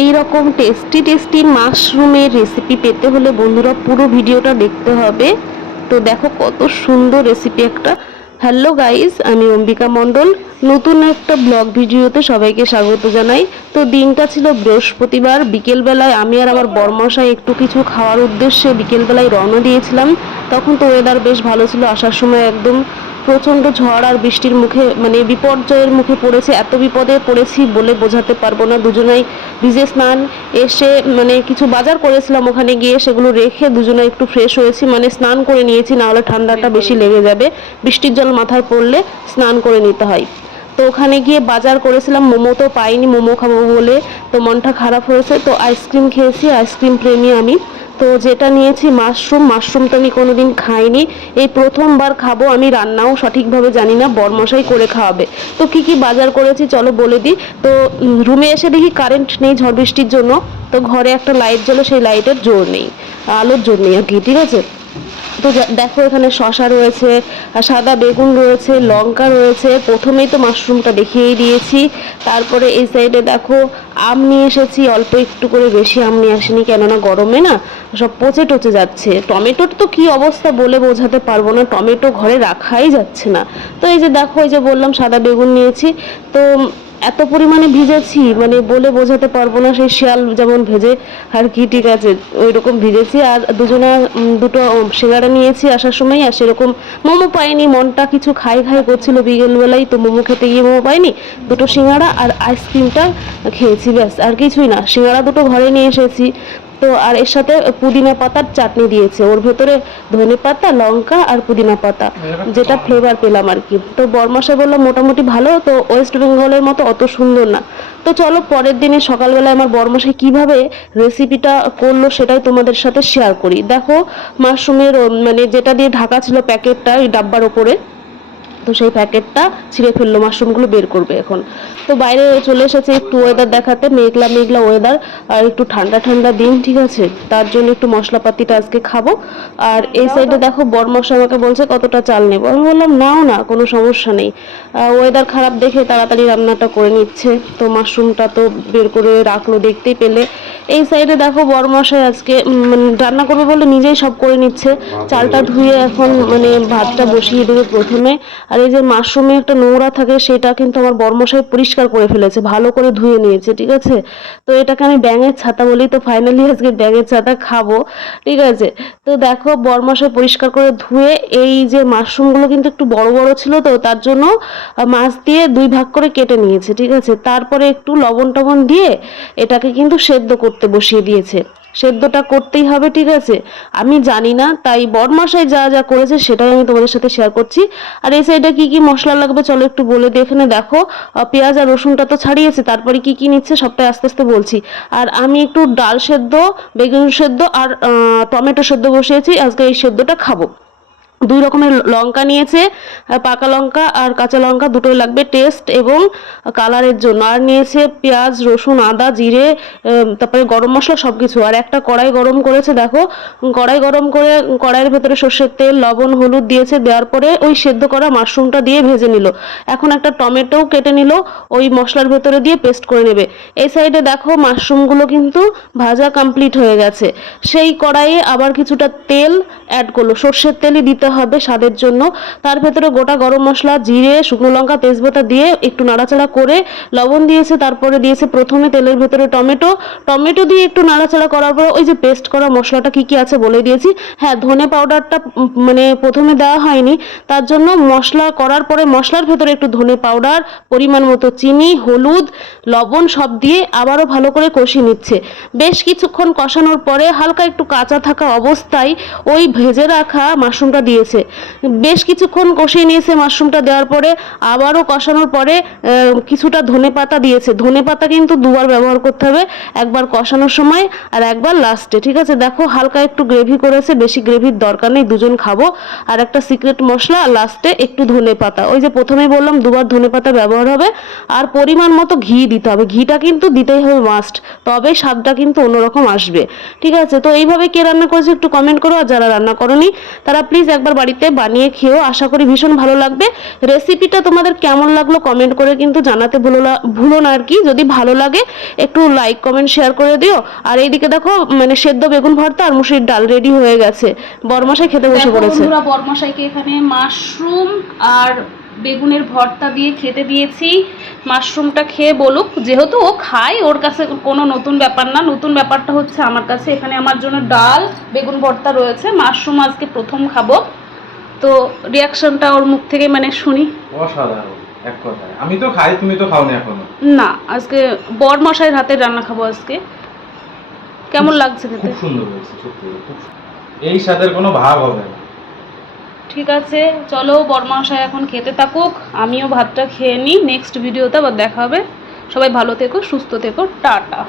এই রকম tasty tasty মাশরুমের recipe পেতে হলে বন্ধুরা পুরো ভিডিওটা দেখতে হবে। তো দেখো কত সুন্দর রেসিপি একটা। হ্যালো গাইস, আমি অম্বিকা মণ্ডল, নতুন একটা ব্লগ ভিডিওতে সবাইকে স্বাগত জানাই। তো দিনটা ছিল বৃহস্পতিবার, বিকেলবেলায় আমি আর আমার বরমশাই একটু কিছু খাওয়ার উদ্দেশ্যে বিকেলবেলায় রওনা দিয়েছিলাম। তখন তো ওয়েদার বেশ ভালো ছিল, আসার সময় একদম প্রচণ্ড ঝড় আর বৃষ্টির মুখে মানে বিপর্যয়ের মুখে পড়েছে। এত বিপদে পড়েছি বলে বোঝাতে পারবো না। দুজনাই ভিজে স্নান, এসে মানে কিছু বাজার করেছিলাম ওখানে গিয়ে, সেগুলো রেখে দুজনে একটু ফ্রেশ হয়েছি, মানে স্নান করে নিয়েছি, নাহলে ঠান্ডাটা বেশি লেগে যাবে। বৃষ্টির জল মাথায় পড়লে স্নান করে নিতে হয়। তো ওখানে গিয়ে বাজার করেছিলাম, মোমো তো পাইনি, মোমো খাবো বলে তো মনটা খারাপ হয়েছে। তো আইসক্রিম খেয়েছি, আইসক্রিম প্রেমী আমি। তো যেটা নিয়েছি মাশরুম তো আমি কোনোদিন খাইনি, এই প্রথমবার খাবো। আমি রান্নাও সঠিকভাবে জানি না, বরমশাই করে খাওয়াবে। তো কি কি বাজার করেছি চলো বলে দিই। তো রুমে এসে দেখি কারেন্ট নেই ঝড় বৃষ্টির জন্য। তো ঘরে একটা লাইট জ্বলে, সেই লাইটের জোর নেই, আলোর জোর নেই আর কি, ঠিক আছে। তো দেখো এখানে শসা রয়েছে, সাদা বেগুন রয়েছে, লঙ্কা রয়েছে। প্রথমেই তো মাশরুমটা দেখিয়েই দিয়েছি। তারপরে এই সাইডে দেখো আম নিয়ে এসেছি, অল্প একটু করে, বেশি আম নিয়ে আসিনি, কেননা গরমে না সব পচে টচে যাচ্ছে। টমেটোর তো কি অবস্থা বলে বোঝাতে পারবো না, টমেটো ঘরে রাখাই যাচ্ছে না। তো এই যে দেখো, এই যে বললাম সাদা বেগুন নিয়েছি। তো এত পরিমাণে ভিজেছি মানে বলে বোঝাতে পারবো না, সেই শিয়াল যেমন ভেজে আর কি, ঠিক আছে, ওই রকম ভিজেছি। আর দুজনে দুটো সিঙ্গাড়া নিয়েছি আসার সময়, আর সেরকম মোমো পাইনি, মনটা কিছু খাই খাই করছিল বিকেলবেলায়, তো মোমো খেতে গিয়ে মোমো পাইনি। দুটো সিঙ্গাড়া আর আইসক্রিমটা খেয়েছি, ব্যাস আর কিছুই না। সিঙ্গাড়া দুটো ঘরে নিয়ে এসেছি। তো আর এর সাথে পুদিনা পাতার চাটনি দিয়েছে, ওর ভেতরে ধনে পাতা, লঙ্কা আর পুদিনা পাতা, যেটা ফ্লেভার পেলাম আর কি। তো বরমশাই বললাম মোটামুটি ভালো, তো ওয়েস্ট বেঙ্গলের মতো অত সুন্দর না। তো চলো পরের দিনে সকালবেলায় আমার বরমশাই কিভাবে রেসিপিটা করলো সেটাই তোমাদের সাথে শেয়ার করি। দেখো মাশরুমের মানে যেটা দিয়ে ঢাকা ছিল প্যাকেটটা, ওই ডাব্বার ওপরে, তো সেই প্যাকেটটা ছিঁড়ে ফেললো, মাশরুমগুলো বের করবে এখন। তো বাইরে চলে এসেছে একটু ওয়েদার দেখাতে, মেঘলা মেঘলা ওয়েদার, আর একটু ঠান্ডা ঠান্ডা দিন, ঠিক আছে, তার জন্য একটু মশলাপাতিটা আজকে খাবো। আর এই সাইডে দেখো বরমশাই আমাকে বলছে কতটা চাল নেবো, আমি বললাম নাও না, কোনো সমস্যা নেই। ওয়েদার খারাপ দেখে তাড়াতাড়ি রান্নাটা করে নিচ্ছে। তো মাশরুমটা তো বের করে রাখলো, দেখতেই পেলে। এই সাইডে দেখো বরমশাই আজকে রান্না করবে বলে নিজেই সব করে নিচ্ছে। চালটা ধুয়ে এখন মানে ভাতটা বসিয়ে দেবে প্রথমে। আর এই যে মাশরুমে একটা নোংরা থাকে, সেটা কিন্তু আমার বরমশাই পরিষ্কার করে ফেলেছে, ভালো করে ধুয়ে নিয়েছে, ঠিক আছে। তো এটাকে আমি ব্যাঙের ছাতা বলি, তো ফাইনালি আজকে ব্যাঙের ছাতা খাবো, ঠিক আছে। তো দেখো বরমশাই পরিষ্কার করে ধুয়ে, এই যে মাশরুমগুলো কিন্তু একটু বড় বড় ছিল, তো তার জন্য মাছ দিয়ে দুই ভাগ করে কেটে নিয়েছে, ঠিক আছে। তারপরে একটু লবণ টবণ দিয়ে এটাকে কিন্তু সেদ্ধ করতে বসিয়ে দিয়েছে। সেদ্ধটা করতেই হবে, ঠিক আছে। আমি জানি না, তাই বরমশাই যা যা করেছে সেটাই আমি তোমাদের সাথে শেয়ার করছি। আর এই সাইডে কি কি মশলা লাগবে চলো একটু বলে দিই। এখানে দেখো পেঁয়াজ আর রসুনটা তো ছাড়িয়েছে, তারপরে কি কি নিচ্ছে সবটাই আস্তে আস্তে বলছি। আর আমি একটু ডাল সেদ্ধ, বেগুন সেদ্ধ আর টমেটো সেদ্ধ বসিয়েছি, আজকে এই সেদ্ধটা খাবো। দুই রকমের লঙ্কা নিয়েছে, পাকা লঙ্কা আর কাঁচা লঙ্কা, দুটোই লাগবে টেস্ট এবং কালারের জন্য। আর নিয়েছে পেঁয়াজ, রসুন, আদা, জিরে, তারপরে গরম মশলা সব কিছু। আর একটা কড়াই গরম করেছে, দেখো কড়াই গরম করে কড়াইয়ের ভেতরে সর্ষের তেল, লবণ, হলুদ দিয়েছে, দেওয়ার পরে ওই সেদ্ধ করা মাশরুমটা দিয়ে ভেজে নিল। এখন একটা টমেটোও কেটে নিল, ওই মশলার ভেতরে দিয়ে পেস্ট করে নেবে। এই সাইডে দেখো মাশরুমগুলো কিন্তু ভাজা কমপ্লিট হয়ে গেছে। সেই কড়াইয়ে আবার কিছুটা তেল অ্যাড করলো, সর্ষের তেলই দিতে হবে স্বাদের জন্য। তার ভেতরে গোটা গরম মশলা, জিরে, শুকনো লঙ্কা, তেজপাতা দিয়ে একটু নাড়াচাড়া করে লবণ দিয়েছে। তারপরে দিয়েছে প্রথমে তেলের ভেতরে টমেটো দিয়ে একটু নাড়াচাড়া করার পর ওই যে পেস্ট করা মশলাটা কি কি আছে বলে দিয়েছি। হ্যাঁ, ধনে পাউডারটা মানে প্রথমে দেওয়া হয়নি, তার জন্য মশলা করার পরে মশলার ভেতরে একটু ধনে পাউডার, পরিমাণ মতো চিনি, হলুদ, লবণ সব দিয়ে আবারও ভালো করে কষিয়ে নিচ্ছে। বেশ কিছুক্ষণ কষানোর পরে হালকা একটু কাঁচা থাকা অবস্থায় ওই ভেজে রাখা মাশরুমটা দিয়েছে। বেশ কিছুক্ষণ কষিয়ে নিয়েছে মাশরুমটা দেওয়ার পরে, আবারও কষানোর পরে কিছুটা ধনে পাতা দিয়েছে। ধনে পাতা কিন্তু দুবার ব্যবহার করতে হবে, একবার কষানোর সময় আর একবার লাস্টে, ঠিক আছে। দেখো হালকা একটু গ্রেভি করেছে, বেশি গ্রেভির দরকার নেই, দুজন খাবো। আর একটা সিক্রেট মশলা লাস্টে একটু ধনে পাতা, ওই যে প্রথমেই বললাম দুবার ধনে পাতা ব্যবহার হবে। আর পরিমাণ মতো ঘি দিতে হবে, ঘিটা কিন্তু দিতেই হবে মাস্ট, তবে স্বাদটা কিন্তু অন্যরকম আসবে, ঠিক আছে। তো এইভাবে কে রান্না করেছে একটু কমেন্ট করো, আর যারা রান্না করোনি তারা প্লিজ একবার একবার বাড়িতে বানিয়ে খেও, আশা করি ভীষণ ভালো লাগবে। রেসিপিটা তোমাদের কেমন লাগলো কমেন্ট করে কিন্তু জানাতে ভুলো না আর কি। যদি ভালো লাগে একটু লাইক কমেন্ট শেয়ার করে দিও। আর এইদিকে দেখো মানে সেদ্ধ বেগুন ভর্তা আর মুসুরির ডাল রেডি হয়ে গেছে, বরমশাই খেতে বসে পড়েছে। বন্ধুরা বরমশাইকে এখানে মাশরুম আর বেগুনের ভর্তা দিয়ে খেতে দিয়েছি। মাশরুমটা খেয়ে বলুক, যেহেতু ও খায়, ওর কাছে কোনো নতুন ব্যাপার না। নতুন ব্যাপারটা হচ্ছে আমার কাছে। এখানে আমার জন্য ডাল বেগুন ভর্তা রয়েছে, মাশরুম আজকে প্রথম খাবো, তো রিয়াকশনটা ওর মুখ থেকে মানে শুনি। অসাধারণ এক কথায়। আমি তো খাই, তুমি তো খাওনি এখনো। না, আজকে বরমশাইয়ের হাতের রান্না খাবো আজকে। কেমন লাগছে খেতে? খুব সুন্দর হয়েছে, সত্যি খুব। এই স্বাদের কোনো ভাগ হবে না। ঠিক আছে, চলো বরমশাই এখন খেতে থাকুক, আমিও ভাতটা খেয়ে নিই। নেক্সট ভিডিওতে আবার দেখা হবে। সবাই ভালো থেকো, সুস্থ থেকো, টাটা।